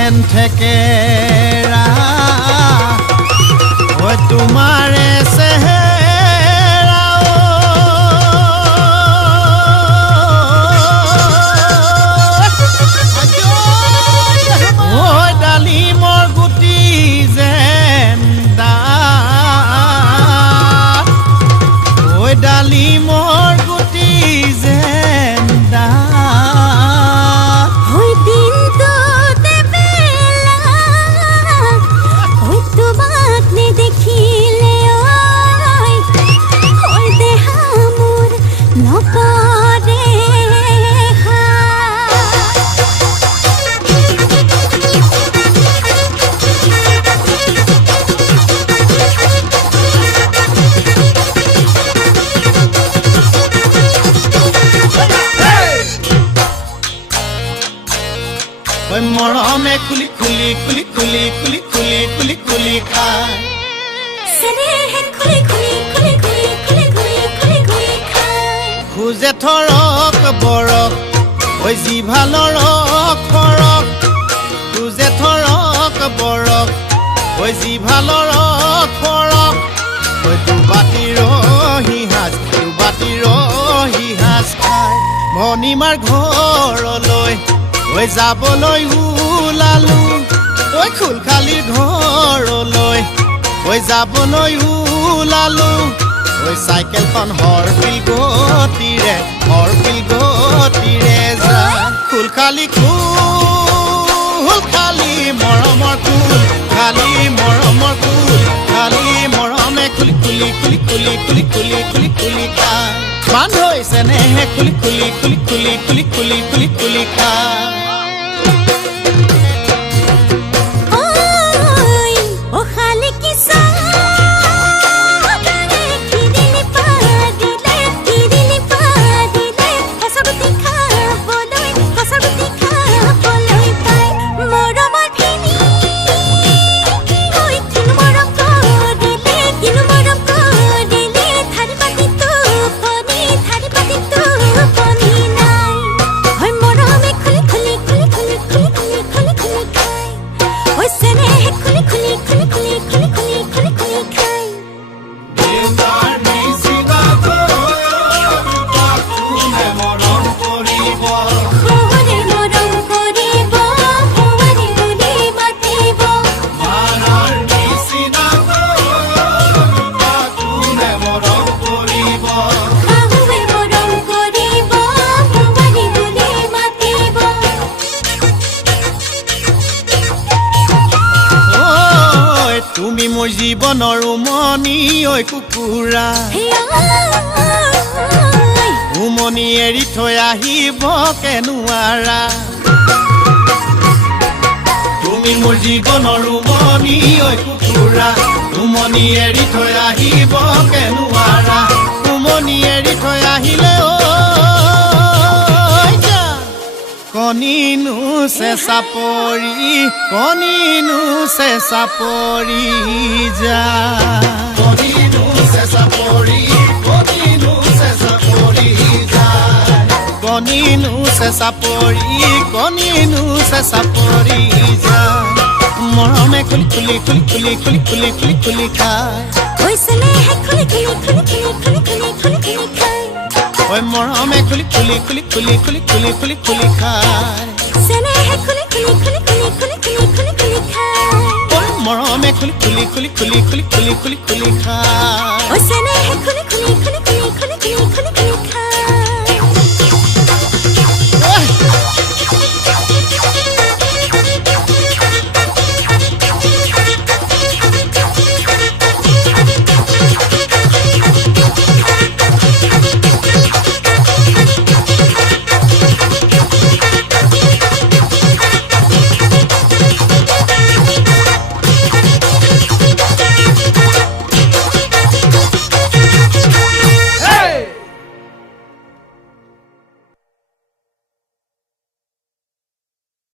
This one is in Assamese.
যেন থেকেৰা ঐ তোমাৰে চেহেৰা ঐ ডালিমৰ গুটি যেন ডাঠ ঐ ডালিমৰ গুটি যেন ডাঠ ঐ দিনটো দেবেলা ঐ তোমাক নেদেখিলে ঐ দেহা মোৰ নপৰে ঐ মৰমে খুলি খুলি খুলি খুলি খুলি খুলি খুলি খুলি খায় চেনেহে খুলি খুলি খুলি খুলি খুলি খুলি খুলি খুলি খায় খোজে থৰক বৰক ঐ জিভালৰ খৰক খোজে থৰক বৰক ঐ জিভালৰ খৰক ঐ দুবাটিৰ সিহাজ খায় ভনীমাৰ ঘৰলৈ ঐ যাবলৈ ওলালো ঐ খুলখালিৰ ঘৰলৈ ঐ যাবলৈ ওলালো ঐ চাইকেলখন হৰপিল গতিৰে যায় খুলখালি খালি মৰমৰ কুল খালি মৰমৰ কুল খালি মৰমে খুলি খুলি খুলি খুলি খুলি খুলি খুলি খুলি খায় মান হৈছে নেহে খুলি খুলি খুলি খুলি খুলি খুলি খুলি খুলি খায় তুমি মোৰ জীৱনৰ উমনি ঐ কুকুৰা উমনি এৰি থৈ আহিব কেনুৱাৰা তুমি মোৰ জীৱনৰ উমনি ঐ কুকুৰা উমনি এৰি থৈ আহিব কেনুৱাৰা উমনি এৰি থৈ আহিলে কণিনো চেঁচা পৰি যা কণিনো চেঁচা পৰি যা কণিনো চেঁচা পৰি যা মৰমে খুলি খুলি খুলি খুলি খুলি খুলি খুলি খুলি খায় ঐ মৰমে খুলি খুলি খুলি খুলি খুলি খুলি খুলি খুলি খায় ঐ মৰমে খুলি খুলি খুলি খুলি খুলি খুলি খুলি খুলি খায়